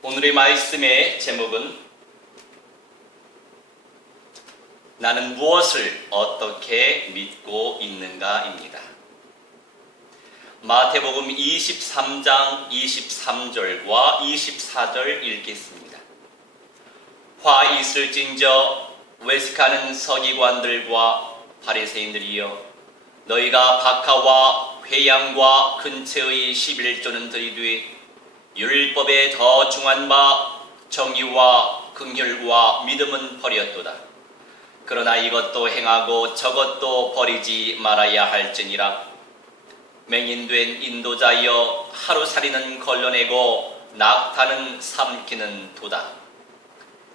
오늘의 말씀의 제목은 나는 무엇을 어떻게 믿고 있는가입니다. 마태복음 23장 23절과 24절 읽겠습니다. 화 있을진저 외식하는 서기관들과 바리새인들이여, 너희가 박하와 회양과 근처의 11조는 들이되 율법에 더 중한 바 정의와 긍휼과 믿음은 버렸도다. 그러나 이것도 행하고 저것도 버리지 말아야 할지니라. 맹인된 인도자여, 하루살이는 걸러내고 낙타는 삼키는 도다.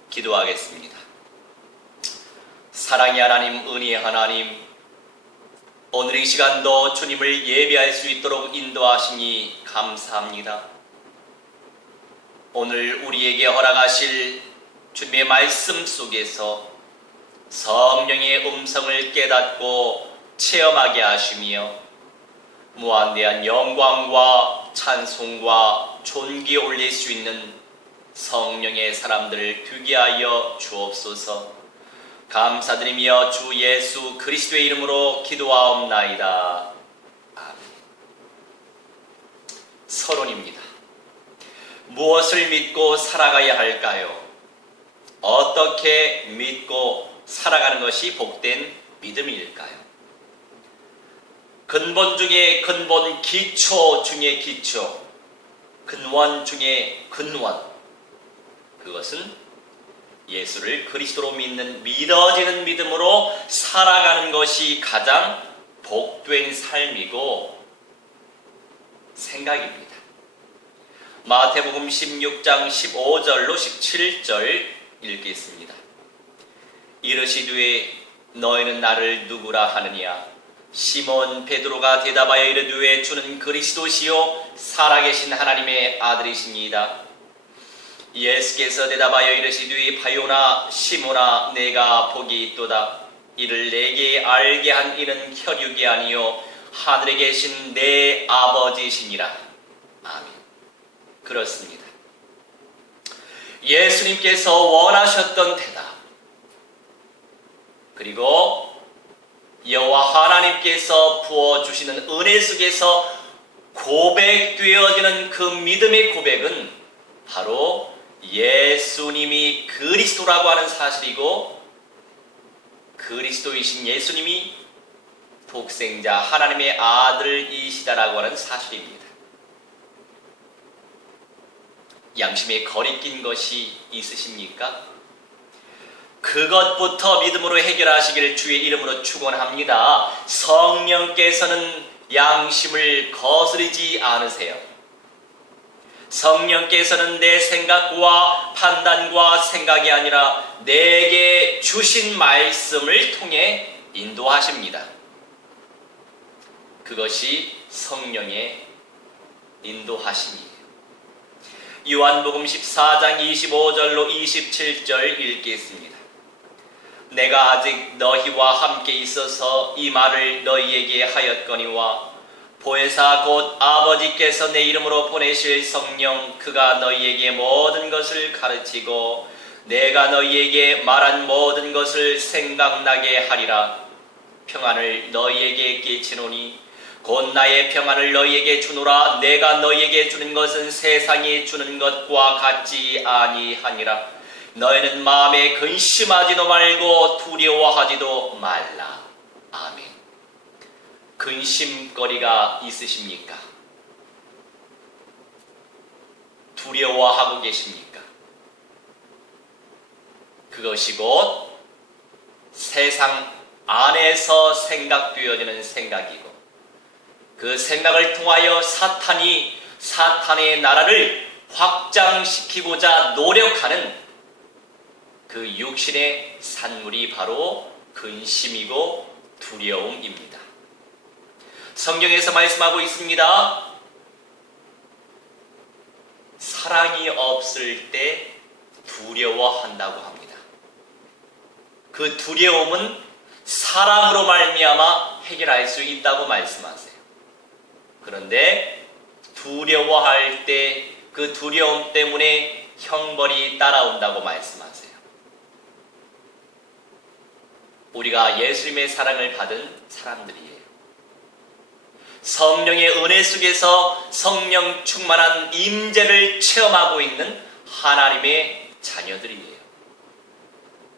기도하겠습니다. 사랑의 하나님, 은혜의 하나님, 오늘 이 시간도 주님을 예배할 수 있도록 인도하시니 감사합니다. 오늘 우리에게 허락하실 주님의 말씀 속에서 성령의 음성을 깨닫고 체험하게 하시며 무한대한 영광과 찬송과 존귀에 올릴 수 있는 성령의 사람들을 되게 하여 주옵소서. 감사드리며 주 예수 그리스도의 이름으로 기도하옵나이다. 아멘. 서론입니다. 무엇을 믿고 살아가야 할까요? 어떻게 믿고 살아가는 것이 복된 믿음일까요? 근본 중에 근본, 기초 중에 기초, 근원 중에 근원, 그것은 예수를 그리스도로 믿는, 믿어지는 믿음으로 살아가는 것이 가장 복된 삶이고 생각입니다. 마태복음 16장 15절로 17절 읽겠습니다. 이르시되 너희는 나를 누구라 하느냐? 시몬 베드로가 대답하여 이르되 주는 그리스도시요 살아계신 하나님의 아들이시니이다. 예수께서 대답하여 이르시되 바요나 시몬아, 내가 복이 있도다. 이를 내게 알게 한 이는 혈육이 아니요 하늘에 계신 내 아버지시니라. 아멘. 그렇습니다. 예수님께서 원하셨던 대답, 그리고 여호와 하나님께서 부어주시는 은혜 속에서 고백되어지는 그 믿음의 고백은 바로 예수님이 그리스도라고 하는 사실이고, 그리스도이신 예수님이 독생자 하나님의 아들이시다라고 하는 사실입니다. 양심에 거리낀 것이 있으십니까? 그것부터 믿음으로 해결하시기를 주의 이름으로 축원합니다. 성령께서는 양심을 거스르지 않으세요. 성령께서는 내 생각과 판단과 생각이 아니라 내게 주신 말씀을 통해 인도하십니다. 그것이 성령의 인도하심이에요. 요한복음 14장 25절로 27절 읽겠습니다. 내가 아직 너희와 함께 있어서 이 말을 너희에게 하였거니와 보혜사 곧 아버지께서 내 이름으로 보내실 성령, 그가 너희에게 모든 것을 가르치고 내가 너희에게 말한 모든 것을 생각나게 하리라. 평안을 너희에게 끼치노니 곧 나의 평안을 너희에게 주노라. 내가 너희에게 주는 것은 세상이 주는 것과 같지 아니하니라. 너희는 마음에 근심하지도 말고 두려워하지도 말라. 아멘. 근심거리가 있으십니까? 두려워하고 계십니까? 그것이 곧 세상 안에서 생각되어지는 생각이고, 그 생각을 통하여 사탄이 사탄의 나라를 확장시키고자 노력하는 그 육신의 산물이 바로 근심이고 두려움입니다. 성경에서 말씀하고 있습니다. 사랑이 없을 때 두려워한다고 합니다. 그 두려움은 사랑으로 말미암아 해결할 수 있다고 말씀하세요. 그런데 두려워할 때 그 두려움 때문에 형벌이 따라온다고 말씀하세요. 우리가 예수님의 사랑을 받은 사람들이에요. 성령의 은혜 속에서 성령 충만한 임재를 체험하고 있는 하나님의 자녀들이에요.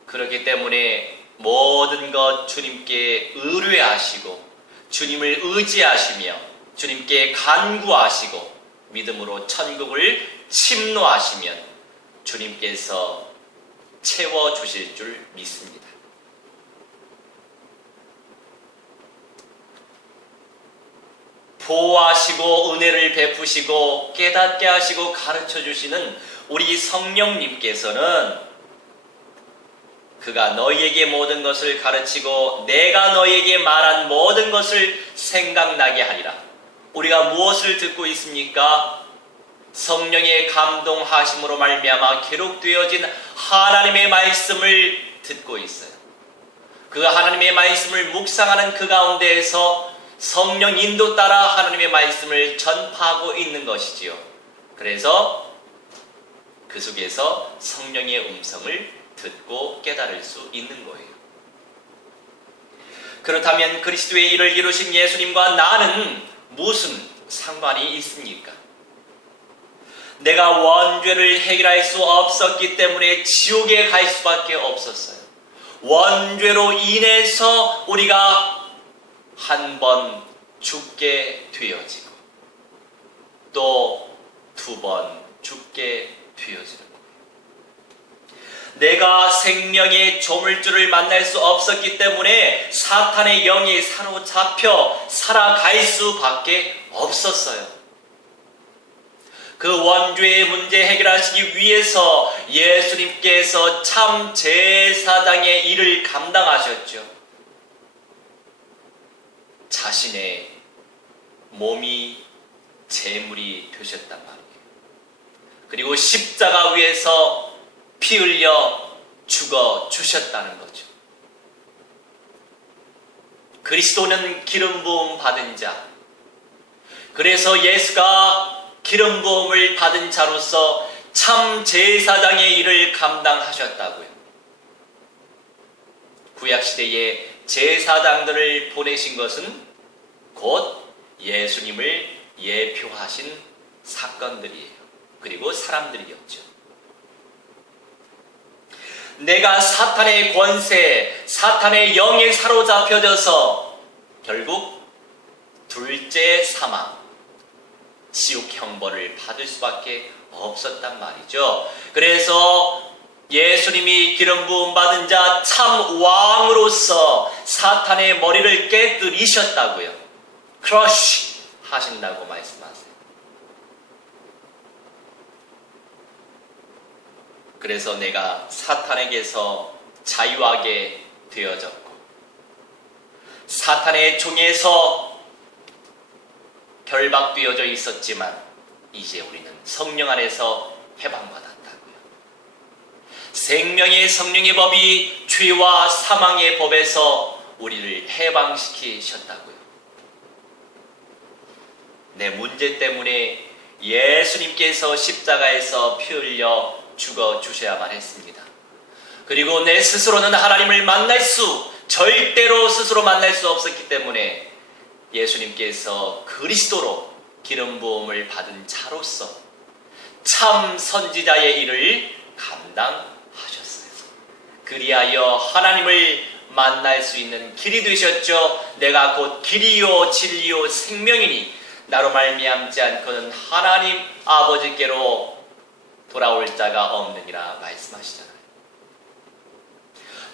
그렇기 때문에 모든 것 주님께 의뢰하시고 주님을 의지하시며 주님께 간구하시고 믿음으로 천국을 침노하시면 주님께서 채워주실 줄 믿습니다. 보호하시고 은혜를 베푸시고 깨닫게 하시고 가르쳐 주시는 우리 성령님께서는 그가 너희에게 모든 것을 가르치고 내가 너희에게 말한 모든 것을 생각나게 하리라. 우리가 무엇을 듣고 있습니까? 성령의 감동하심으로 말미암아 기록되어진 하나님의 말씀을 듣고 있어요. 그 하나님의 말씀을 묵상하는 그 가운데에서 성령 인도 따라 하나님의 말씀을 전파하고 있는 것이지요. 그래서 그 속에서 성령의 음성을 듣고 깨달을 수 있는 거예요. 그렇다면 그리스도의 일을 이루신 예수님과 나는 무슨 상관이 있습니까? 내가 원죄를 해결할 수 없었기 때문에 지옥에 갈 수밖에 없었어요. 원죄로 인해서 우리가 한 번 죽게 되어지고 또 두 번 죽게 되어지는 거예요. 내가 생명의 조물주를 만날 수 없었기 때문에 사탄의 영에 사로잡혀 살아갈 수밖에 없었어요. 그 원죄의 문제 해결하시기 위해서 예수님께서 참 제사장의 일을 감당하셨죠. 자신의 몸이 제물이 되셨단 말이에요. 그리고 십자가 위에서 피 흘려 죽어 주셨다는 거죠. 그리스도는 기름 부음 받은 자. 그래서 예수가 기름 부음을 받은 자로서 참 제사장의 일을 감당하셨다고요. 구약 시대에 제사장들을 보내신 것은 곧 예수님을 예표하신 사건들이에요. 그리고 사람들이었죠. 내가 사탄의 권세, 사탄의 영에 사로잡혀져서 결국 둘째 사망, 지옥 형벌을 받을 수밖에 없었단 말이죠. 그래서 예수님이 기름 부음 받은 자 참 왕으로서 사탄의 머리를 깨뜨리셨다고요. 크러쉬 하신다고 말씀하세요. 그래서 내가 사탄에게서 자유하게 되어졌고 사탄의 종에서 결박되어져 있었지만 이제 우리는 성령 안에서 해방받았다고요. 생명의 성령의 법이 죄와 사망의 법에서 우리를 해방시키셨다고요. 내 문제 때문에 예수님께서 십자가에서 피 흘려 죽어 주셔야만 했습니다. 그리고 내 스스로는 하나님을 절대로 스스로 만날 수 없었기 때문에 예수님께서 그리스도로 기름 부음을 받은 자로서 참 선지자의 일을 감당하셨어요. 그리하여 하나님을 만날 수 있는 길이 되셨죠. 내가 곧 길이요 진리요 생명이니 나로 말미암지 않고는 하나님 아버지께로 돌아올 자가 없느니라 말씀하시잖아요.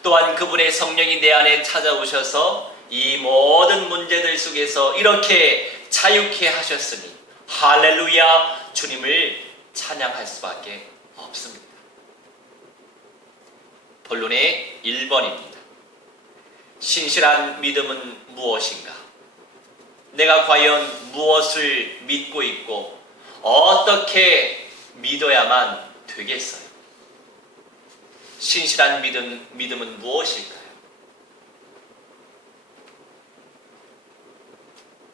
또한 그분의 성령이 내 안에 찾아오셔서 이 모든 문제들 속에서 이렇게 자유케 하셨으니 할렐루야, 주님을 찬양할 수밖에 없습니다. 본론의 1번입니다. 신실한 믿음은 무엇인가? 내가 과연 무엇을 믿고 있고 어떻게 믿어야만 되겠어요? 신실한 믿음은 무엇일까요?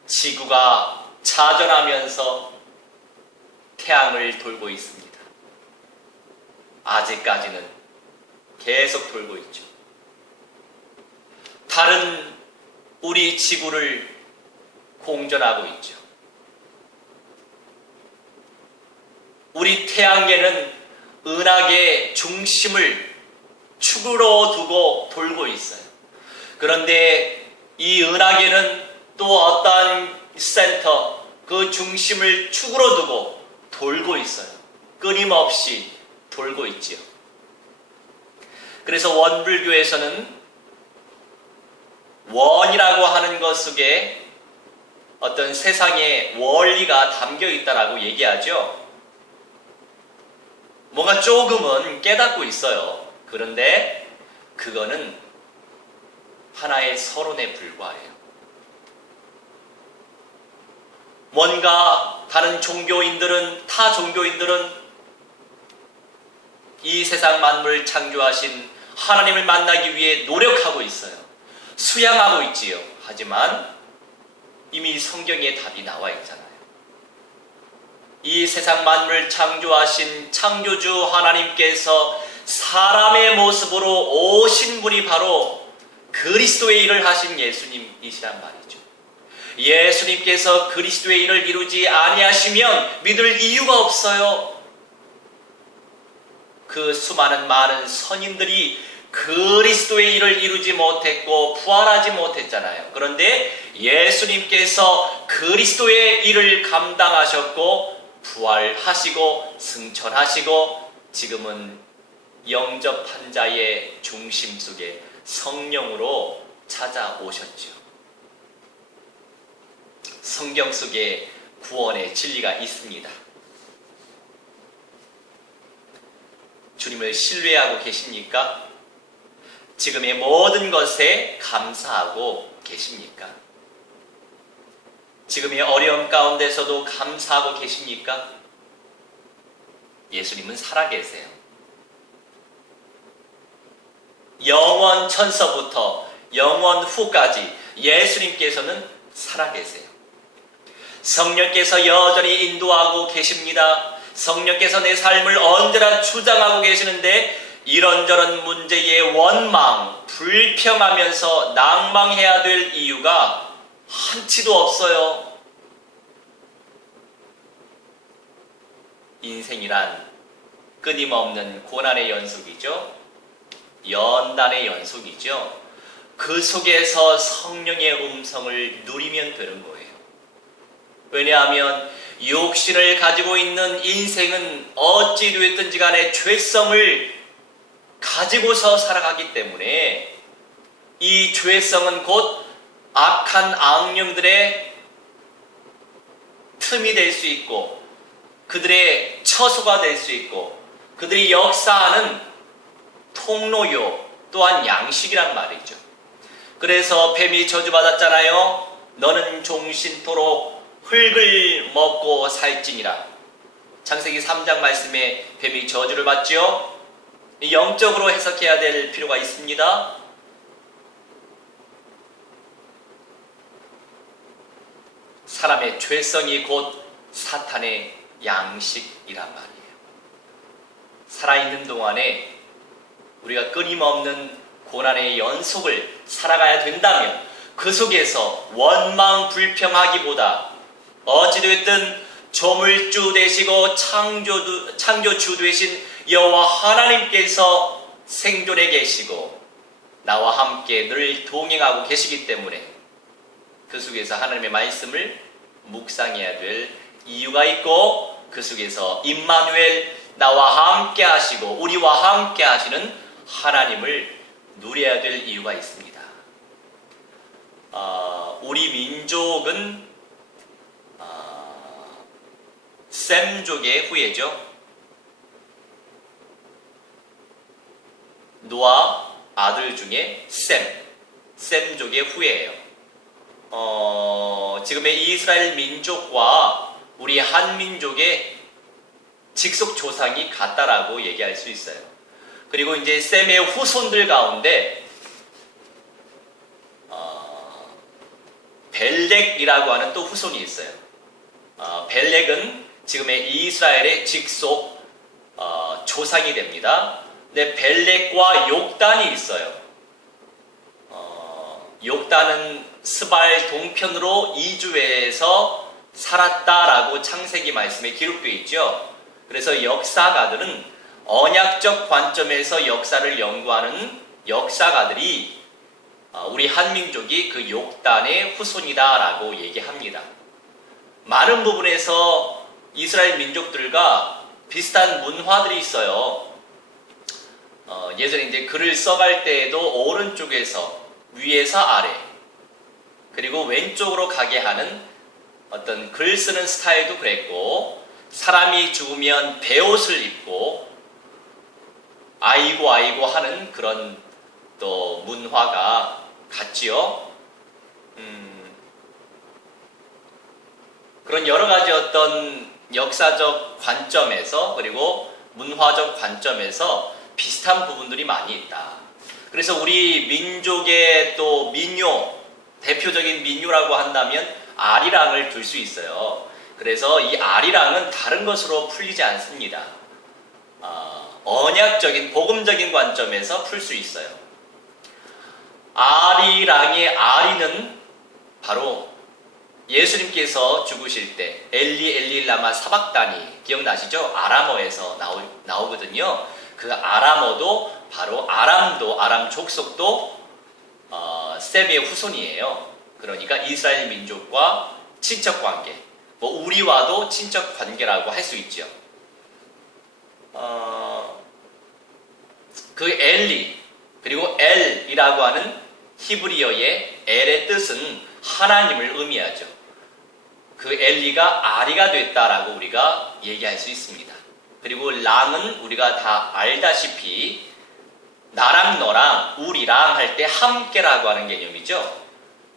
지구가 자전하면서 태양을 돌고 있습니다. 아직까지는 계속 돌고 있죠. 달은 우리 지구를 공전하고 있죠. 우리 태양계는 은하계의 중심을 축으로 두고 돌고 있어요. 그런데 이 은하계는 또 어떠한 센터, 그 중심을 축으로 두고 돌고 있어요. 끊임없이 돌고 있지요. 그래서 원불교에서는 원이라고 하는 것 속에 어떤 세상의 원리가 담겨 있다라고 얘기하죠. 뭔가 조금은 깨닫고 있어요. 그런데 그거는 하나의 서론에 불과해요. 뭔가 다른 종교인들은, 타 종교인들은 이 세상 만물을 창조하신 하나님을 만나기 위해 노력하고 있어요. 수양하고 있지요. 하지만 이미 성경에 답이 나와 있잖아요. 이 세상 만물을 창조하신 창조주 하나님께서 사람의 모습으로 오신 분이 바로 그리스도의 일을 하신 예수님이시란 말이죠. 예수님께서 그리스도의 일을 이루지 아니하시면 믿을 이유가 없어요. 그 수많은 많은 선인들이 그리스도의 일을 이루지 못했고 부활하지 못했잖아요. 그런데 예수님께서 그리스도의 일을 감당하셨고 부활하시고 승천하시고 지금은 영접한 자의 중심 속에 성령으로 찾아오셨죠. 성경 속에 구원의 진리가 있습니다. 주님을 신뢰하고 계십니까? 지금의 모든 것에 감사하고 계십니까? 지금의 어려움 가운데서도 감사하고 계십니까? 예수님은 살아계세요. 영원 천서부터 영원 후까지 예수님께서는 살아계세요. 성령께서 여전히 인도하고 계십니다. 성령께서 내 삶을 언제나 주장하고 계시는데 이런저런 문제에 원망, 불평하면서 낭망해야 될 이유가 한치도 없어요. 인생이란 끊임없는 고난의 연속이죠. 연단의 연속이죠. 그 속에서 성령의 음성을 누리면 되는 거예요. 왜냐하면 욕심을 가지고 있는 인생은 어찌 되었든지 간에 죄성을 가지고서 살아가기 때문에 이 죄성은 곧 악한 악령들의 틈이 될 수 있고 그들의 처소가 될 수 있고 그들이 역사하는 통로요 또한 양식이란 말이죠. 그래서 뱀이 저주받았잖아요. 너는 종신토록 흙을 먹고 살지니라. 창세기 3장 말씀에 뱀이 저주를 받죠. 영적으로 해석해야 될 필요가 있습니다. 사람의 죄성이 곧 사탄의 양식이란 말이에요. 살아있는 동안에 우리가 끊임없는 고난의 연속을 살아가야 된다면 그 속에서 원망 불평하기보다 어찌됐든 조물주 되시고 창조주 되신 여호와 하나님께서 생존해 계시고 나와 함께 늘 동행하고 계시기 때문에 그 속에서 하나님의 말씀을 묵상해야 될 이유가 있고 그 속에서 임마누엘 나와 함께 하시고 우리와 함께 하시는 하나님을 누려야 될 이유가 있습니다. 우리 민족은 셈족의 후예죠. 노아 아들 중에 셈족의 후예예요. 지금의 이스라엘 민족과 우리 한민족의 직속 조상이 같다라고 얘기할 수 있어요. 그리고 이제 셈의 후손들 가운데 벨렉이라고 하는 또 후손이 있어요. 벨렉은 지금의 이스라엘의 직속 조상이 됩니다. 근데 벨렉과 욕단이 있어요. 욕단은 스발 동편으로 이주해서 살았다라고 창세기 말씀에 기록되어 있죠. 그래서 역사가들은 언약적 관점에서 역사를 연구하는 역사가들이 우리 한민족이 그 욕단의 후손이다라고 얘기합니다. 많은 부분에서 이스라엘 민족들과 비슷한 문화들이 있어요. 예전에 이제 글을 써갈 때에도 오른쪽에서 위에서 아래 그리고 왼쪽으로 가게 하는 어떤 글 쓰는 스타일도 그랬고, 사람이 죽으면 베옷을 입고 아이고 아이고 하는 그런 또 문화가 같지요. 그런 여러 가지 어떤 역사적 관점에서 그리고 문화적 관점에서 비슷한 부분들이 많이 있다. 그래서 우리 민족의 또 민요, 대표적인 민요라고 한다면 아리랑을 들 수 있어요. 그래서 이 아리랑은 다른 것으로 풀리지 않습니다. 언약적인 복음적인 관점에서 풀 수 있어요. 아리랑의 아리는 바로 예수님께서 죽으실 때 엘리 엘리 라마 사박다니 기억나시죠? 아람어에서 나오거든요. 그 아람어도 바로 아람 족속도 셈의 후손이에요. 그러니까 이스라엘 민족과 친척 관계, 뭐 우리와도 친척 관계라고 할 수 있죠. 그 엘리 그리고 엘이라고 하는 히브리어의 엘의 뜻은 하나님을 의미하죠. 그 엘리가 아리가 됐다라고 우리가 얘기할 수 있습니다. 그리고 랑은 우리가 다 알다시피 나랑 너랑 우리랑 할 때 함께라고 하는 개념이죠.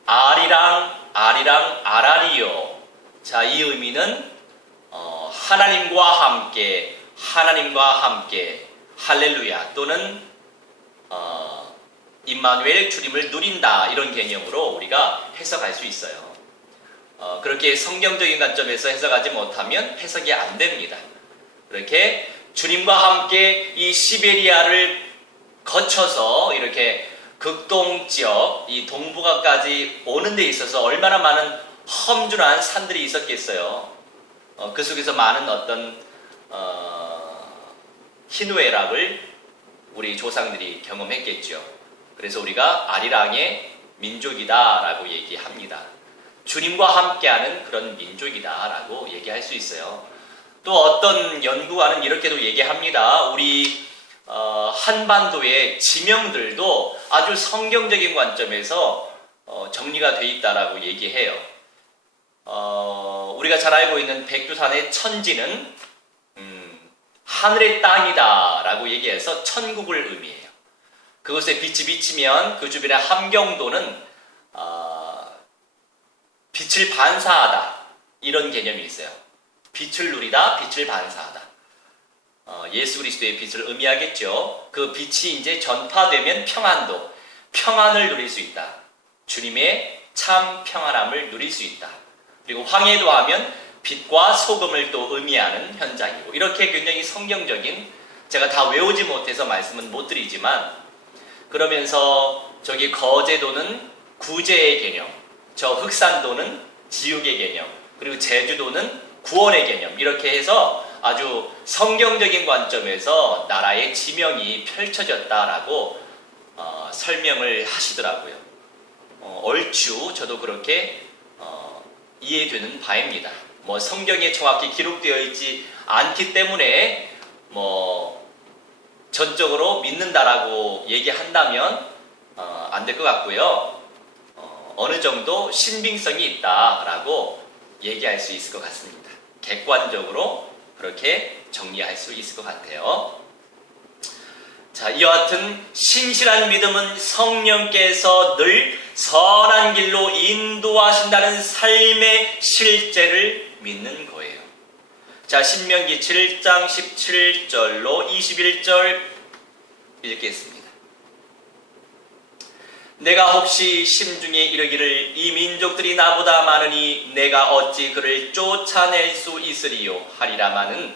아리랑 아라리요. 자, 이 의미는 하나님과 함께 할렐루야 또는 임마누엘 주님을 누린다, 이런 개념으로 우리가 해석할 수 있어요. 그렇게 성경적인 관점에서 해석하지 못하면 해석이 안 됩니다. 그렇게 주님과 함께 이 시베리아를 거쳐서 이렇게 극동지역, 이 동북아까지 오는 데 있어서 얼마나 많은 험준한 산들이 있었겠어요. 그 속에서 많은 어떤 희노애락을 우리 조상들이 경험했겠죠. 그래서 우리가 아리랑의 민족이다라고 얘기합니다. 주님과 함께하는 그런 민족이다라고 얘기할 수 있어요. 또 어떤 연구가는 이렇게도 얘기합니다. 우리 한반도의 지명들도 아주 성경적인 관점에서 정리가 되어 있다라고 얘기해요. 우리가 잘 알고 있는 백두산의 천지는 하늘의 땅이다라고 얘기해서 천국을 의미해요. 그곳에 빛이 비치면 그 주변의 함경도는 빛을 반사하다, 이런 개념이 있어요. 빛을 누리다, 빛을 반사하다. 예수 그리스도의 빛을 의미하겠죠. 그 빛이 이제 전파되면 평안을 누릴 수 있다. 주님의 참 평안함을 누릴 수 있다. 그리고 황해도 하면 빛과 소금을 또 의미하는 현장이고, 이렇게 굉장히 성경적인, 제가 다 외우지 못해서 말씀은 못 드리지만, 그러면서 저기 거제도는 구제의 개념, 저 흑산도는 지육의 개념, 그리고 제주도는 구원의 개념, 이렇게 해서 아주 성경적인 관점에서 나라의 지명이 펼쳐졌다라고 설명을 하시더라고요. 얼추 저도 그렇게 이해되는 바입니다. 뭐 성경에 정확히 기록되어 있지 않기 때문에 뭐 전적으로 믿는다라고 얘기한다면 안 될 것 같고요. 어느 정도 신빙성이 있다라고 얘기할 수 있을 것 같습니다. 객관적으로 그렇게 정리할 수 있을 것 같아요. 자, 이와 같은 신실한 믿음은 성령께서 늘 선한 길로 인도하신다는 삶의 실제를 믿는 거예요. 자, 신명기 7장 17절로 21절 읽겠습니다. 내가 혹시 심중에 이르기를 이 민족들이 나보다 많으니 내가 어찌 그를 쫓아낼 수 있으리요 하리라마는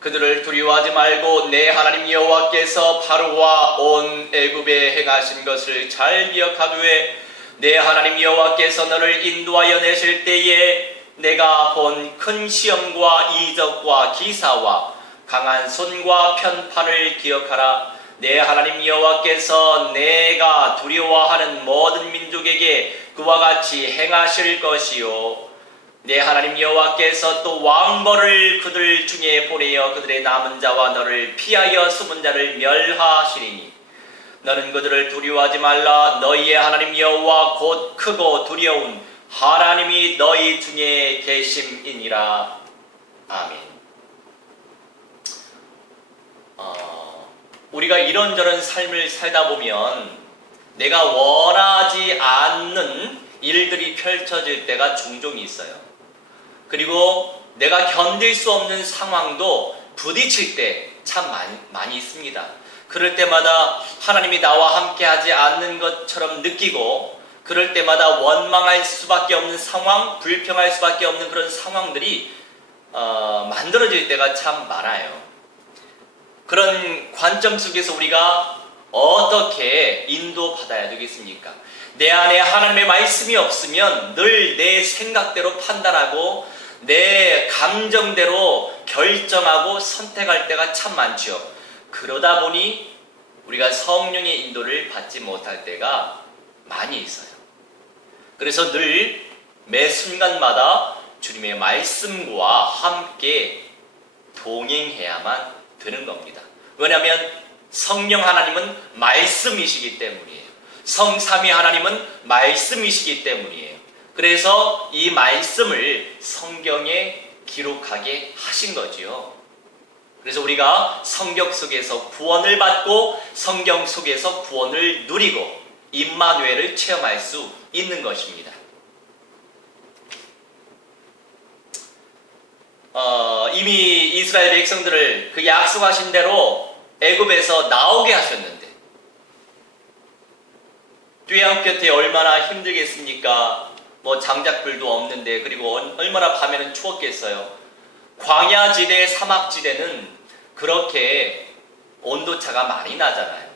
그들을 두려워하지 말고 내 하나님 여호와께서 바로와 온 애굽에 행하신 것을 잘 기억하두에 내 하나님 여호와께서 너를 인도하여 내실 때에 내가 본 큰 시험과 이적과 기사와 강한 손과 편판을 기억하라. 내 하나님 여호와께서 내가 두려워하는 모든 민족에게 그와 같이 행하실 것이요 내 하나님 여호와께서 또 왕벌을 그들 중에 보내어 그들의 남은 자와 너를 피하여 숨은 자를 멸하시리니 너는 그들을 두려워하지 말라. 너희의 하나님 여호와 곧 크고 두려운 하나님이 너희 중에 계심이니라. 아멘. 우리가 이런저런 삶을 살다 보면 내가 원하지 않는 일들이 펼쳐질 때가 종종 있어요. 그리고 내가 견딜 수 없는 상황도 부딪힐 때 참 많이 있습니다. 그럴 때마다 하나님이 나와 함께 하지 않는 것처럼 느끼고 그럴 때마다 원망할 수밖에 없는 상황, 불평할 수밖에 없는 그런 상황들이 만들어질 때가 참 많아요. 그런 관점 속에서 우리가 어떻게 인도받아야 되겠습니까? 내 안에 하나님의 말씀이 없으면 늘 내 생각대로 판단하고 내 감정대로 결정하고 선택할 때가 참 많죠. 그러다 보니 우리가 성령의 인도를 받지 못할 때가 많이 있어요. 그래서 늘 매 순간마다 주님의 말씀과 함께 동행해야만 되는 겁니다. 왜냐하면 성령 하나님은 말씀이시기 때문이에요. 성삼위 하나님은 말씀이시기 때문이에요. 그래서 이 말씀을 성경에 기록하게 하신 거지요. 그래서 우리가 성경 속에서 구원을 받고 성경 속에서 구원을 누리고 임마누엘을 체험할 수 있는 것입니다. 이미 이스라엘 백성들을 그 약속하신 대로 애굽에서 나오게 하셨는데 뙤암 곁에 얼마나 힘들겠습니까? 뭐 장작불도 없는데 그리고 얼마나 밤에는 추웠겠어요. 광야지대, 사막지대는 그렇게 온도차가 많이 나잖아요.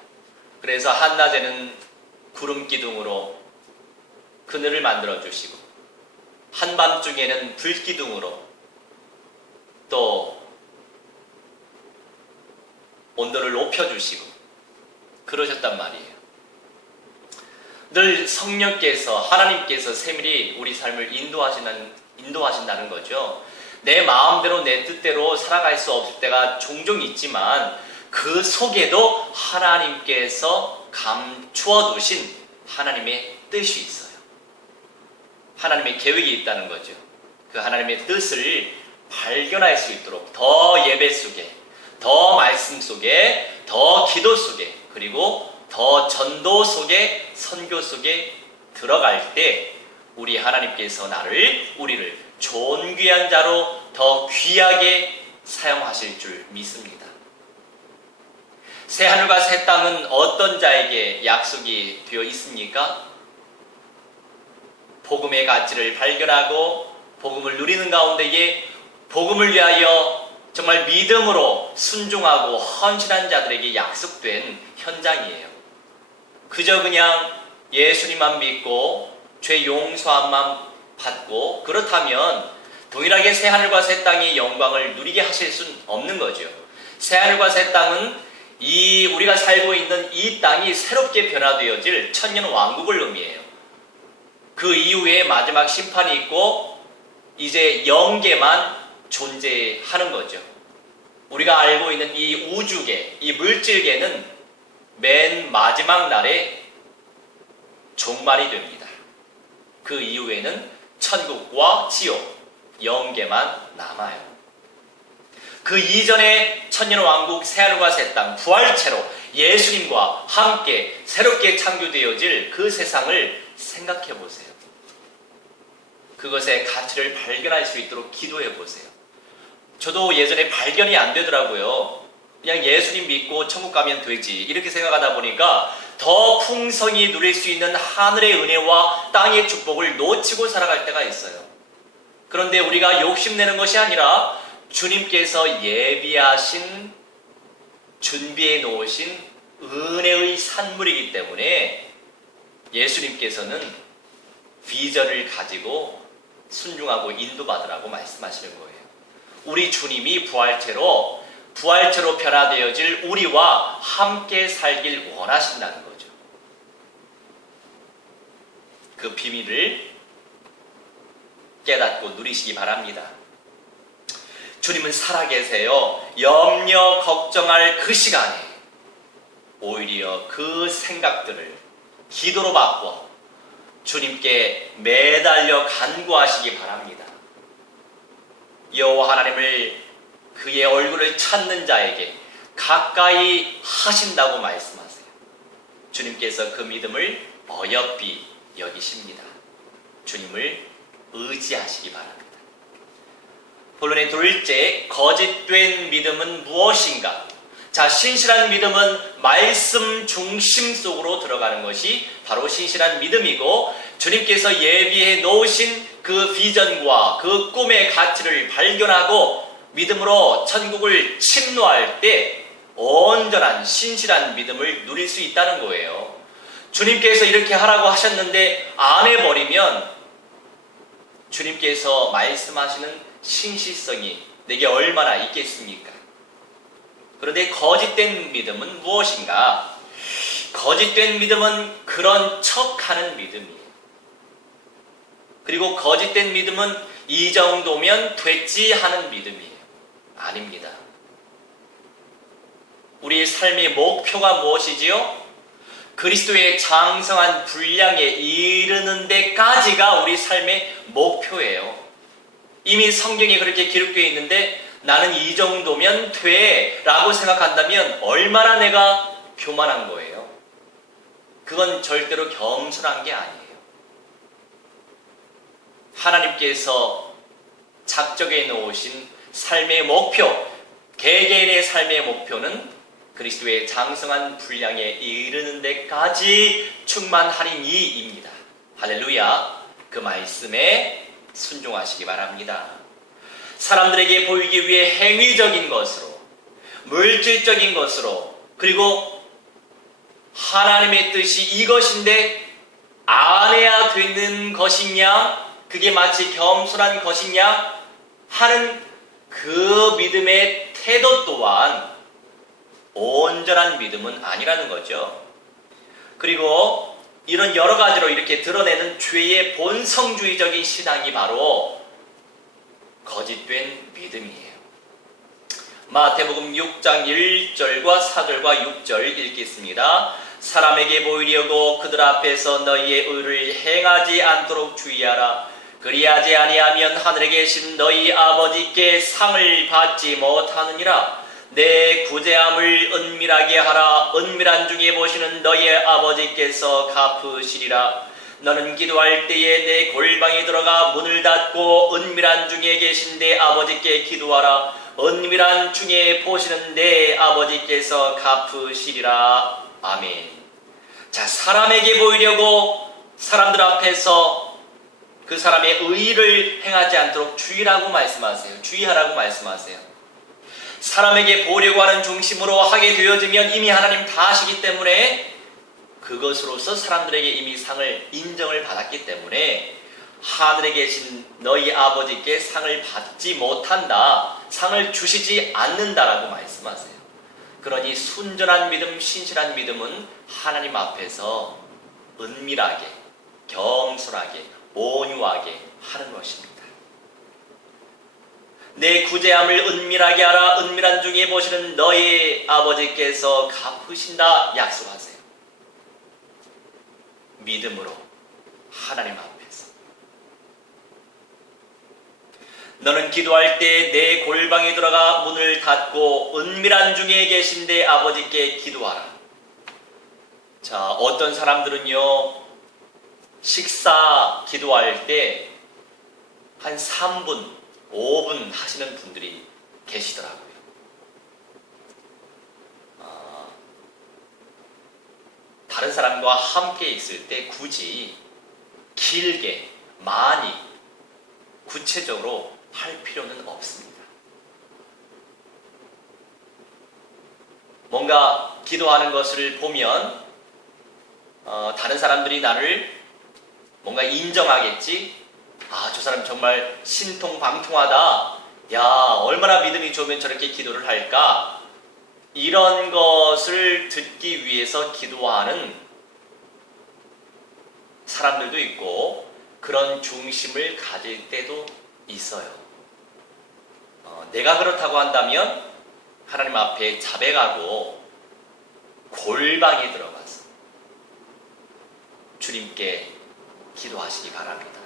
그래서 한낮에는 구름기둥으로 그늘을 만들어 주시고 한밤중에는 불기둥으로 또 온도를 높여주시고 그러셨단 말이에요. 늘 성령께서 하나님께서 세밀히 우리 삶을 인도하신다는 거죠. 내 마음대로 내 뜻대로 살아갈 수 없을 때가 종종 있지만 그 속에도 하나님께서 감추어 두신 하나님의 뜻이 있어요. 하나님의 계획이 있다는 거죠. 그 하나님의 뜻을 발견할 수 있도록 더 예배 속에, 더 말씀 속에, 더 기도 속에, 그리고 더 전도 속에, 선교 속에 들어갈 때 우리 하나님께서 우리를 존귀한 자로 더 귀하게 사용하실 줄 믿습니다. 새 하늘과 새 땅은 어떤 자에게 약속이 되어 있습니까? 복음의 가치를 발견하고 복음을 누리는 가운데에 복음을 위하여 정말 믿음으로 순종하고 헌신한 자들에게 약속된 현장이에요. 그저 그냥 예수님만 믿고 죄 용서함만 받고 그렇다면 동일하게 새하늘과 새 땅의 영광을 누리게 하실 수는 없는 거죠. 새하늘과 새 땅은 우리가 살고 있는 이 땅이 새롭게 변화되어질 천년 왕국을 의미해요. 그 이후에 마지막 심판이 있고 이제 영계만 존재하는 거죠. 우리가 알고 있는 이 우주계, 이 물질계는 맨 마지막 날에 종말이 됩니다. 그 이후에는 천국과 지옥, 영계만 남아요. 그 이전에 천년왕국, 새하늘과 새 땅, 부활체로 예수님과 함께 새롭게 창조되어질 그 세상을 생각해 보세요. 그것의 가치를 발견할 수 있도록 기도해 보세요. 저도 예전에 발견이 안 되더라고요. 그냥 예수님 믿고 천국 가면 되지 이렇게 생각하다 보니까 더 풍성히 누릴 수 있는 하늘의 은혜와 땅의 축복을 놓치고 살아갈 때가 있어요. 그런데 우리가 욕심내는 것이 아니라 주님께서 예비하신, 준비해 놓으신 은혜의 산물이기 때문에 예수님께서는 비전을 가지고 순종하고 인도받으라고 말씀하시는 거예요. 우리 주님이 부활체로 변화되어질 우리와 함께 살길 원하신다는 거죠. 그 비밀을 깨닫고 누리시기 바랍니다. 주님은 살아계세요. 염려 걱정할 그 시간에 오히려 그 생각들을 기도로 바꿔 주님께 매달려 간구하시기 바랍니다. 여호와 하나님을, 그의 얼굴을 찾는 자에게 가까이 하신다고 말씀하세요. 주님께서 그 믿음을 어여삐 여기십니다. 주님을 의지하시기 바랍니다. 본론의 둘째, 거짓된 믿음은 무엇인가? 자, 신실한 믿음은 말씀 중심 속으로 들어가는 것이 바로 신실한 믿음이고, 주님께서 예비해 놓으신 그 비전과 그 꿈의 가치를 발견하고 믿음으로 천국을 침노할 때 온전한 신실한 믿음을 누릴 수 있다는 거예요. 주님께서 이렇게 하라고 하셨는데 안 해버리면 주님께서 말씀하시는 신실성이 내게 얼마나 있겠습니까? 그런데 거짓된 믿음은 무엇인가? 거짓된 믿음은 그런 척하는 믿음이에요. 그리고 거짓된 믿음은 이 정도면 됐지 하는 믿음이에요. 아닙니다. 우리의 삶의 목표가 무엇이지요? 그리스도의 장성한 분량에 이르는 데까지가 우리 삶의 목표예요. 이미 성경에 그렇게 기록되어 있는데 나는 이 정도면 돼 라고 생각한다면 얼마나 내가 교만한 거예요. 그건 절대로 겸손한 게 아니에요. 하나님께서 작정해 놓으신 삶의 목표, 개개인의 삶의 목표는 그리스도의 장성한 분량에 이르는 데까지 충만하리니입니다. 할렐루야. 그 말씀에 순종하시기 바랍니다. 사람들에게 보이기 위해 행위적인 것으로, 물질적인 것으로, 그리고 하나님의 뜻이 이것인데 안 해야 되는 것이냐, 그게 마치 겸손한 것이냐 하는 그 믿음의 태도 또한 온전한 믿음은 아니라는 거죠. 그리고 이런 여러 가지로 이렇게 드러내는 죄의 본성주의적인 신앙이 바로 거짓된 믿음이에요. 마태복음 6장 1절과 4절과 6절 읽겠습니다. 사람에게 보이려고 그들 앞에서 너희의 의를 행하지 않도록 주의하라. 그리하지 아니하면 하늘에 계신 너희 아버지께 상을 받지 못하느니라. 내 구제함을 은밀하게 하라. 은밀한 중에 보시는 너희의 아버지께서 갚으시리라. 너는 기도할 때에 내 골방에 들어가 문을 닫고 은밀한 중에 계신 내 아버지께 기도하라. 은밀한 중에 보시는 내 아버지께서 갚으시리라. 아멘. 자, 사람에게 보이려고 사람들 앞에서 그 사람의 의의를 행하지 않도록 주의라고 말씀하세요. 주의하라고 말씀하세요. 사람에게 보려고 하는 중심으로 하게 되어지면 이미 하나님 다 하시기 때문에 그것으로서 사람들에게 이미 상을 인정을 받았기 때문에 하늘에 계신 너희 아버지께 상을 받지 못한다, 상을 주시지 않는다라고 말씀하세요. 그러니 순전한 믿음, 신실한 믿음은 하나님 앞에서 은밀하게, 겸손하게, 온유하게 하는 것입니다. 내 구제함을 은밀하게 하라. 은밀한 중에 보시는 너희 아버지께서 갚으신다 약속하세요. 믿음으로 하나님 앞에서. 너는 기도할 때 내 골방에 들어가 문을 닫고 은밀한 중에 계신 내 아버지께 기도하라. 자, 어떤 사람들은요, 식사 기도할 때 한 3분, 5분 하시는 분들이 계시더라고요. 다른 사람과 함께 있을 때 굳이 길게, 많이, 구체적으로 할 필요는 없습니다. 뭔가 기도하는 것을 보면 다른 사람들이 나를 뭔가 인정하겠지. 아, 저 사람 정말 신통방통하다. 야, 얼마나 믿음이 좋으면 저렇게 기도를 할까? 이런 것을 듣기 위해서 기도하는 사람들도 있고 그런 중심을 가질 때도 있어요. 내가 그렇다고 한다면 하나님 앞에 자백하고 골방에 들어가서 주님께 기도하시기 바랍니다.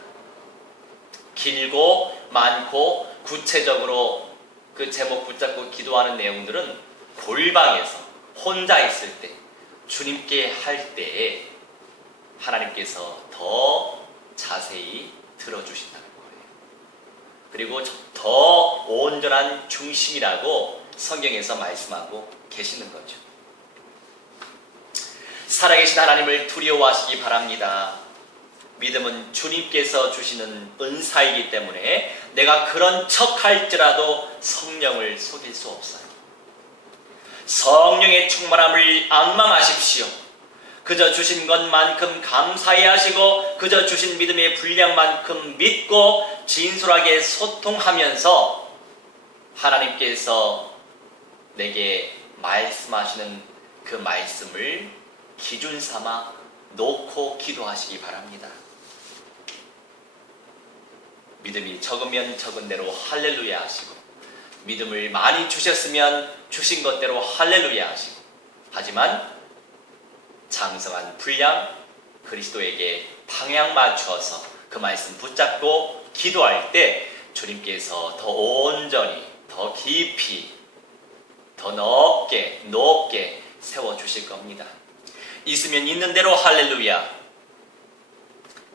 길고 많고 구체적으로 그 제목 붙잡고 기도하는 내용들은 골방에서 혼자 있을 때 주님께 할 때에 하나님께서 더 자세히 들어주신다는 거예요. 그리고 더 온전한 중심이라고 성경에서 말씀하고 계시는 거죠. 살아계신 하나님을 두려워하시기 바랍니다. 믿음은 주님께서 주시는 은사이기 때문에 내가 그런 척 할지라도 성령을 속일 수 없어요. 성령의 충만함을 앙망하십시오. 그저 주신 것만큼 감사해 하시고 그저 주신 믿음의 분량만큼 믿고 진솔하게 소통하면서 하나님께서 내게 말씀하시는 그 말씀을 기준 삼아 놓고 기도하시기 바랍니다. 믿음이 적으면 적은 대로 할렐루야 하시고 믿음을 많이 주셨으면 주신 것대로 할렐루야 하시고 하지만 장성한 분량 그리스도에게 방향 맞춰서 그 말씀 붙잡고 기도할 때 주님께서 더 온전히 더 깊이 더 높게 세워주실 겁니다. 있으면 있는 대로 할렐루야.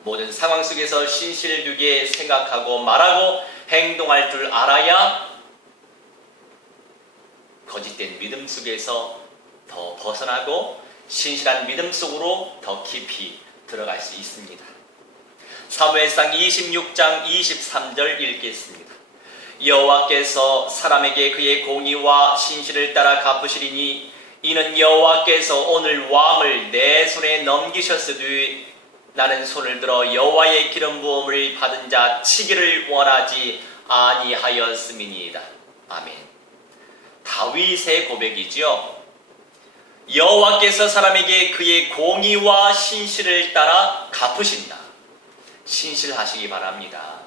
모든 상황 속에서 신실하게 생각하고 말하고 행동할 줄 알아야 거짓된 믿음 속에서 더 벗어나고 신실한 믿음 속으로 더 깊이 들어갈 수 있습니다. 사무엘상 26장 23절 읽겠습니다. 여호와께서 사람에게 그의 공의와 신실을 따라 갚으시리니 이는 여호와께서 오늘 왕을 내 손에 넘기셨으되 나는 손을 들어 여호와의 기름 부음을 받은 자 치기를 원하지 아니하였음이니이다. 아멘. 다윗의 고백이지요. 여호와께서 사람에게 그의 공의와 신실을 따라 갚으신다. 신실하시기 바랍니다.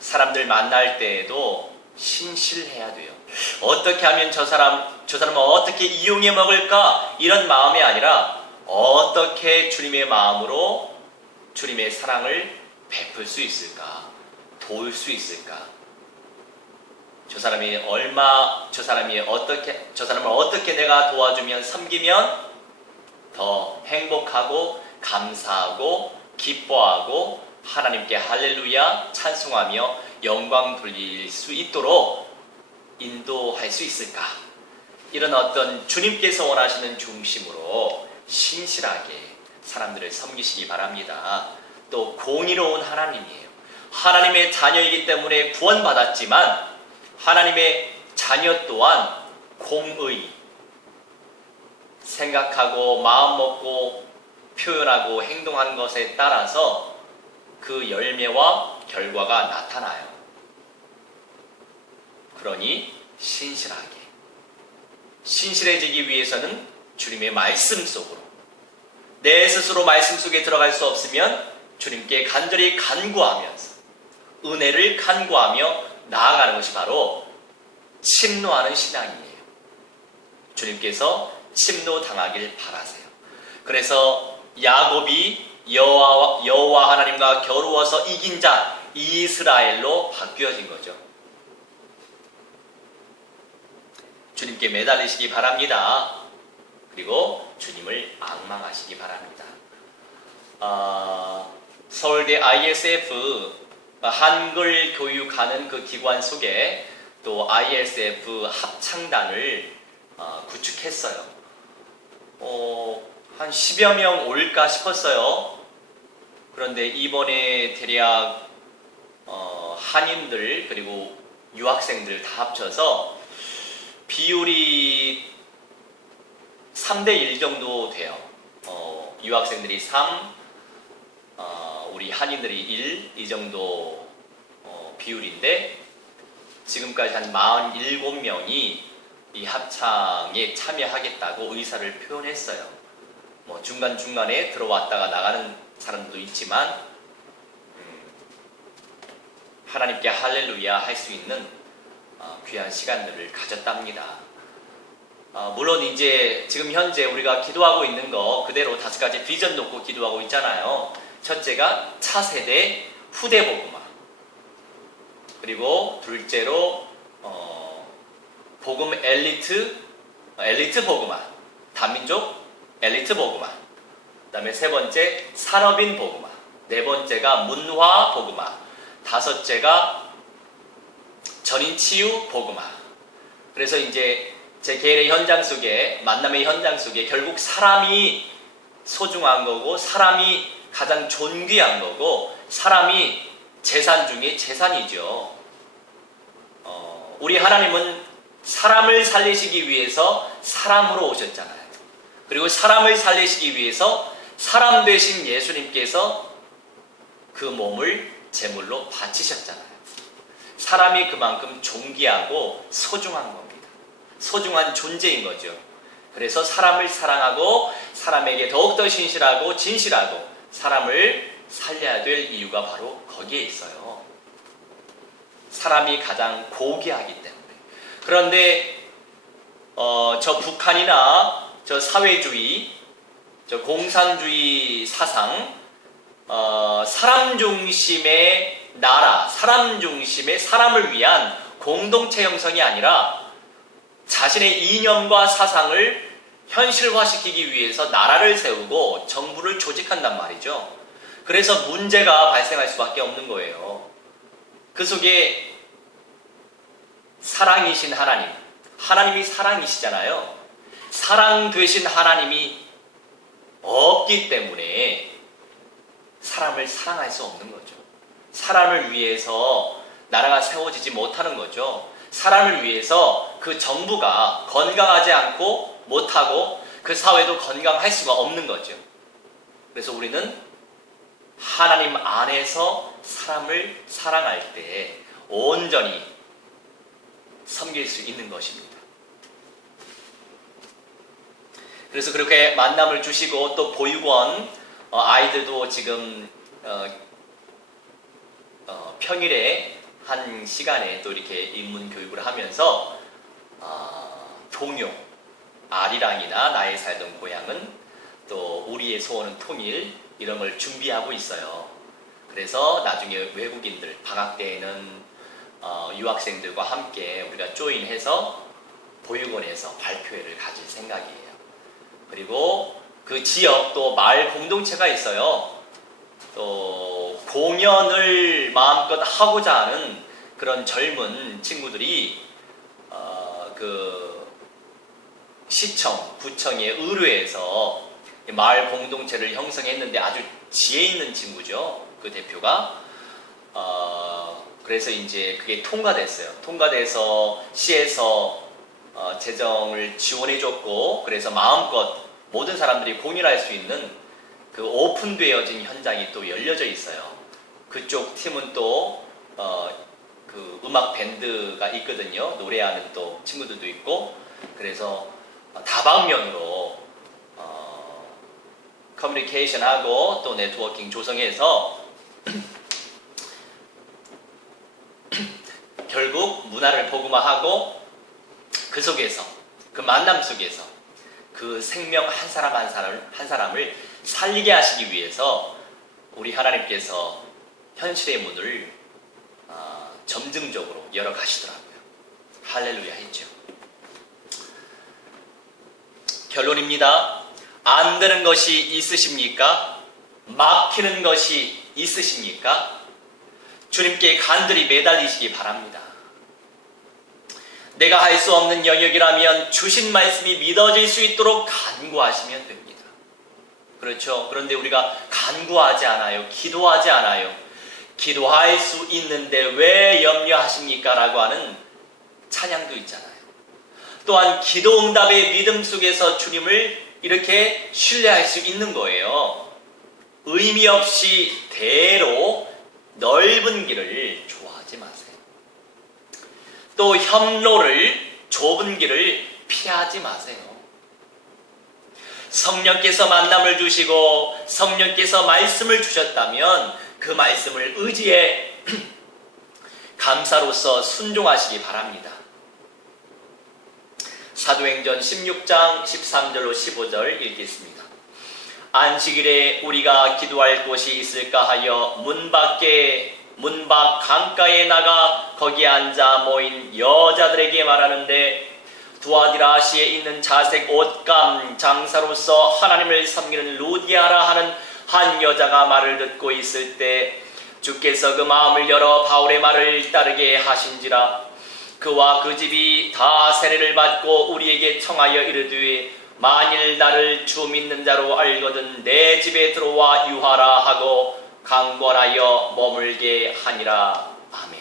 사람들 만날 때에도 신실해야 돼요. 어떻게 하면 저 사람은 어떻게 이용해 먹을까? 이런 마음이 아니라 어떻게 주님의 마음으로 주님의 사랑을 베풀 수 있을까? 도울 수 있을까? 저 사람을 어떻게 내가 도와주면 섬기면 더 행복하고 감사하고 기뻐하고 하나님께 할렐루야 찬송하며 영광 돌릴 수 있도록 인도할 수 있을까? 이런 어떤 주님께서 원하시는 중심으로 신실하게 사람들을 섬기시기 바랍니다. 또 공의로운 하나님이에요. 하나님의 자녀이기 때문에 구원받았지만 하나님의 자녀 또한 공의, 생각하고 마음 먹고 표현하고 행동하는 것에 따라서 그 열매와 결과가 나타나요. 그러니 신실해지기 위해서는 주님의 말씀 속으로, 내 스스로 말씀 속에 들어갈 수 없으면 주님께 간절히 간구하면서 은혜를 간구하며 나아가는 것이 바로 침노하는 신앙이에요. 주님께서 침노당하길 바라세요. 그래서 야곱이 여호와 하나님과 겨루어서 이긴 자 이스라엘로 바뀌어진 거죠. 주님께 매달리시기 바랍니다. 그리고 주님을 앙망하시기 바랍니다. 서울대 ISF 한글 교육하는 그 기관 속에 또 ISF 합창단을 구축했어요. 한 10여 명 올까 싶었어요. 그런데 이번에 대략 한인들 그리고 유학생들 다 합쳐서 비율이 3대 1 정도 돼요. 유학생들이 3, 우리 한인들이 1, 이 정도 비율인데 지금까지 한 47명이 이 합창에 참여하겠다고 의사를 표현했어요. 뭐 중간중간에 들어왔다가 나가는 사람도 있지만 하나님께 할렐루야 할 수 있는 귀한 시간들을 가졌답니다. 물론 이제 지금 현재 우리가 기도하고 있는 거 그대로 5가지 비전 놓고 기도하고 있잖아요. 첫째가 차세대 후대 복음화, 그리고 둘째로 복음 엘리트 복음화, 다민족 엘리트 복음화, 그 다음에 세 번째 산업인 복음화, 네 번째가 문화 복음화, 다섯째가 전인 치유 복음화. 그래서 이제 제 개인의 현장 속에, 만남의 현장 속에 결국 사람이 소중한 거고, 사람이 가장 존귀한 거고, 사람이 재산 중에 재산이죠. 우리 하나님은 사람을 살리시기 위해서 사람으로 오셨잖아요. 그리고 사람을 살리시기 위해서 사람 되신 예수님께서 그 몸을 제물로 바치셨잖아요. 사람이 그만큼 존귀하고 소중한 겁니다. 소중한 존재인 거죠. 그래서 사람을 사랑하고 사람에게 더욱더 신실하고 진실하고 사람을 살려야 될 이유가 바로 거기에 있어요. 사람이 가장 고귀하기 때문에. 그런데 저 북한이나 저 사회주의, 저 공산주의 사상, 사람 중심의 나라, 사람 중심의 사람을 위한 공동체 형성이 아니라 자신의 이념과 사상을 현실화시키기 위해서 나라를 세우고 정부를 조직한단 말이죠. 그래서 문제가 발생할 수밖에 없는 거예요. 그 속에 사랑이신 하나님, 하나님이 사랑이시잖아요. 사랑 되신 하나님이 없기 때문에 사람을 사랑할 수 없는 거죠. 사람을 위해서 나라가 세워지지 못하는 거죠. 사람을 위해서 그 정부가 건강하지 않고 못하고 그 사회도 건강할 수가 없는 거죠. 그래서 우리는 하나님 안에서 사람을 사랑할 때 온전히 섬길 수 있는 것입니다. 그래서 그렇게 만남을 주시고 또 보육원 아이들도 지금 평일에 한 시간에 또 이렇게 인문 교육을 하면서 동요, 아리랑이나 나의 살던 고향은 또 우리의 소원은 통일 이런 걸 준비하고 있어요. 그래서 나중에 외국인들 방학 때에는 유학생들과 함께 우리가 조인해서 보육원에서 발표회를 가질 생각이에요. 그리고 그 지역 또 마을 공동체가 있어요. 또 공연을 마음껏 하고자 하는 그런 젊은 친구들이 그 시청, 구청에 의뢰해서 마을 공동체를 형성했는데 아주 지혜 있는 친구죠. 그 대표가. 그래서 이제 그게 통과됐어요. 통과돼서 시에서 재정을 지원해줬고, 그래서 마음껏 모든 사람들이 공연할 수 있는 그 오픈되어진 현장이 또 열려져 있어요. 그쪽 팀은 또 그 음악 밴드가 있거든요. 노래하는 또 친구들도 있고, 그래서 다방면으로 커뮤니케이션하고 또 네트워킹 조성해서 결국 문화를 복음화하고 그 속에서, 그 만남 속에서 그 생명 한 사람 한 사람을 살리게 하시기 위해서 우리 하나님께서 현실의 문을 점증적으로 열어가시더라고요. 할렐루야 했죠. 결론입니다. 안 되는 것이 있으십니까? 막히는 것이 있으십니까? 주님께 간절히 매달리시기 바랍니다. 내가 할 수 없는 영역이라면 주신 말씀이 믿어질 수 있도록 간구하시면 됩니다. 그렇죠? 그런데 우리가 간구하지 않아요. 기도하지 않아요. 기도할 수 있는데 왜 염려하십니까? 라고 하는 찬양도 있잖아요. 또한 기도응답의 믿음 속에서 주님을 이렇게 신뢰할 수 있는 거예요. 의미 없이 대로 넓은 길을 좋아하지 마세요. 또 협로를 좁은 길을 피하지 마세요. 성령께서 만남을 주시고 성령께서 말씀을 주셨다면 그 말씀을 의지해 감사로서 순종하시기 바랍니다. 사도행전 16장 13절로 15절 읽겠습니다. 안식일에 우리가 기도할 곳이 있을까 하여 문 밖 강가에 나가 거기에 앉아 모인 여자들에게 말하는데 두아디라시에 있는 자색 옷감 장사로서 하나님을 섬기는 루디아라 하는 한 여자가 말을 듣고 있을 때 주께서 그 마음을 열어 바울의 말을 따르게 하신지라. 그와 그 집이 다 세례를 받고 우리에게 청하여 이르되 만일 나를 주 믿는 자로 알거든 내 집에 들어와 유하라 하고 강권하여 머물게 하니라. 아멘.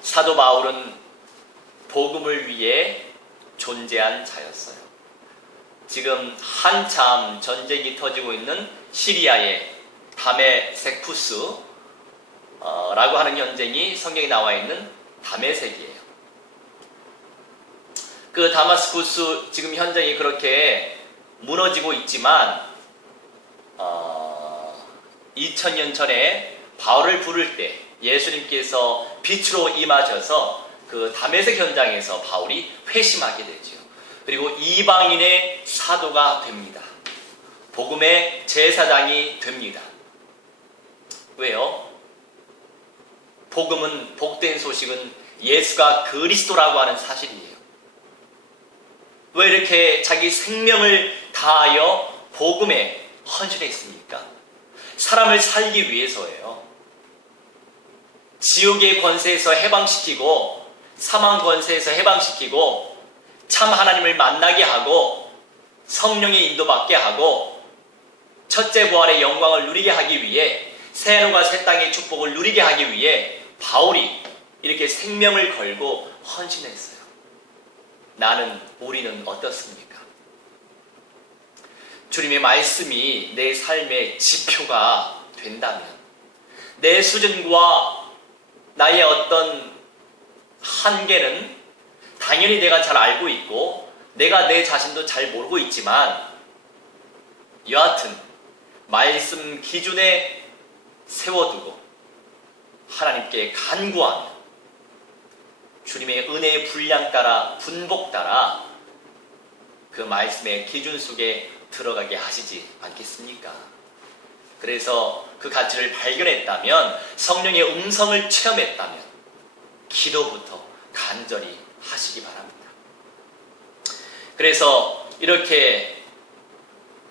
사도 바울은 복음을 위해 존재한 자였어요. 지금 한참 전쟁이 터지고 있는 시리아의 다메세쿠스 라고 하는 현장이 성경에 나와 있는 다메섹이에요. 그 다마스쿠스 지금 현장이 그렇게 무너지고 있지만 2000년 전에 바울을 부를 때 예수님께서 빛으로 임하셔서 그 다메섹 현장에서 바울이 회심하게 되죠. 그리고 이방인의 사도가 됩니다. 복음의 제사장이 됩니다. 왜요? 복음은, 복된 소식은 예수가 그리스도라고 하는 사실이에요. 왜 이렇게 자기 생명을 다하여 복음에 헌신했습니까? 사람을 살기 위해서예요. 지옥의 권세에서 해방시키고 사망 권세에서 해방시키고 참 하나님을 만나게 하고 성령의 인도받게 하고 첫째 부활의 영광을 누리게 하기 위해 새 하늘과 새 땅의 축복을 누리게 하기 위해 바울이 이렇게 생명을 걸고 헌신했어요. 우리는 어떻습니까? 주님의 말씀이 내 삶의 지표가 된다면 내 수준과 나의 어떤 한계는 당연히 내가 잘 알고 있고 내가 내 자신도 잘 모르고 있지만 여하튼 말씀 기준에 세워두고 하나님께 간구하며 주님의 은혜의 분량 따라 분복 따라 그 말씀의 기준 속에 들어가게 하시지 않겠습니까? 그래서 그 가치를 발견했다면 성령의 음성을 체험했다면 기도부터 간절히 하시기 바랍니다. 그래서 이렇게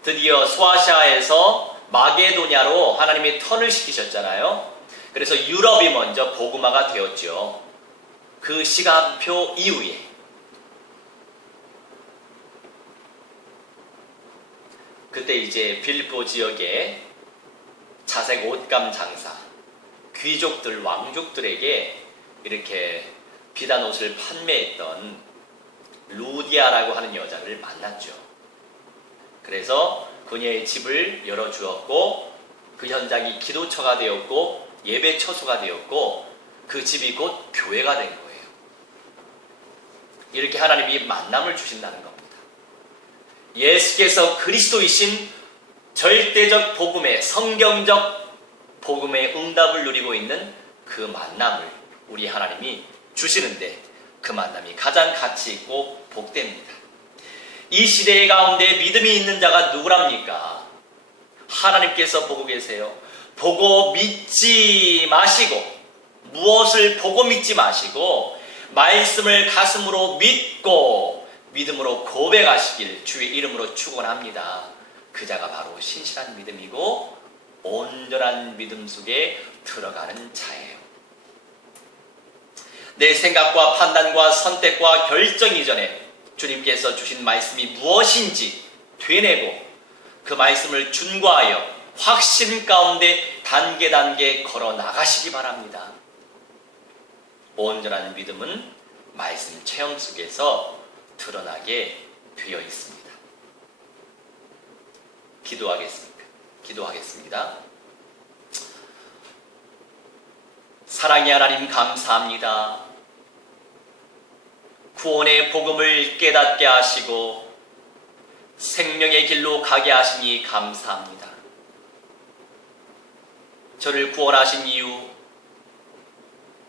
드디어 소아시아에서 마게도냐로 하나님이 턴을 시키셨잖아요. 그래서 유럽이 먼저 복음화가 되었죠. 그 시간표 이후에 그때 이제 빌립보 지역에 자색 옷감 장사 귀족들 왕족들에게 이렇게 비단 옷을 판매했던 루디아라고 하는 여자를 만났죠. 그래서 그녀의 집을 열어주었고 그 현장이 기도처가 되었고 예배 처소가 되었고 그 집이 곧 교회가 된 거예요. 이렇게 하나님이 만남을 주신다는 겁니다. 예수께서 그리스도이신 절대적 복음의 성경적 복음의 응답을 누리고 있는 그 만남을 우리 하나님이 주시는데 그 만남이 가장 가치 있고 복됩니다. 이 시대의 가운데 믿음이 있는 자가 누구랍니까? 하나님께서 보고 계세요. 보고 믿지 마시고 무엇을 보고 믿지 마시고 말씀을 가슴으로 믿고 믿음으로 고백하시길 주의 이름으로 축원합니다. 그 자가 바로 신실한 믿음이고 온전한 믿음 속에 들어가는 자예요. 내 생각과 판단과 선택과 결정 이전에 주님께서 주신 말씀이 무엇인지 되뇌고 그 말씀을 준과하여 확신 가운데 단계 걸어 나가시기 바랍니다. 온전한 믿음은 말씀 체험 속에서 드러나게 되어 있습니다. 기도하겠습니다. 사랑의 하나님 감사합니다. 구원의 복음을 깨닫게 하시고 생명의 길로 가게 하시니 감사합니다. 저를 구원하신 이유,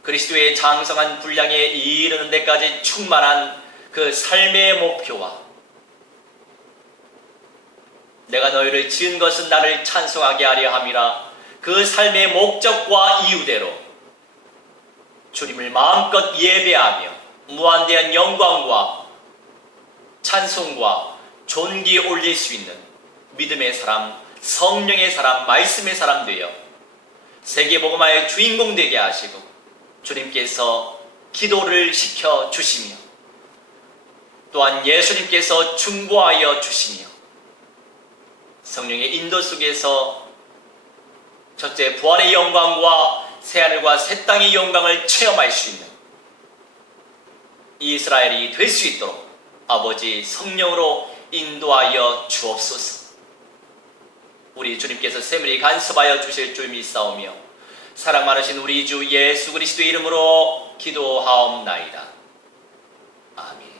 그리스도의 장성한 분량에 이르는 데까지 충만한 그 삶의 목표와 내가 너희를 지은 것은 나를 찬송하게 하려 함이라 그 삶의 목적과 이유대로 주님을 마음껏 예배하며 무한대한 영광과 찬송과 존귀 올릴 수 있는 믿음의 사람, 성령의 사람, 말씀의 사람 되어 세계복음화의 주인공 되게 하시고 주님께서 기도를 시켜 주시며 또한 예수님께서 중보하여 주시며 성령의 인도 속에서 첫째 부활의 영광과 새하늘과 새 땅의 영광을 체험할 수 있는 이스라엘이 될 수 있도록 아버지 성령으로 인도하여 주옵소서. 우리 주님께서 세밀히 간섭하여 주실 줄 믿사오며 사랑 많으신 우리 주 예수 그리스도의 이름으로 기도하옵나이다. 아멘.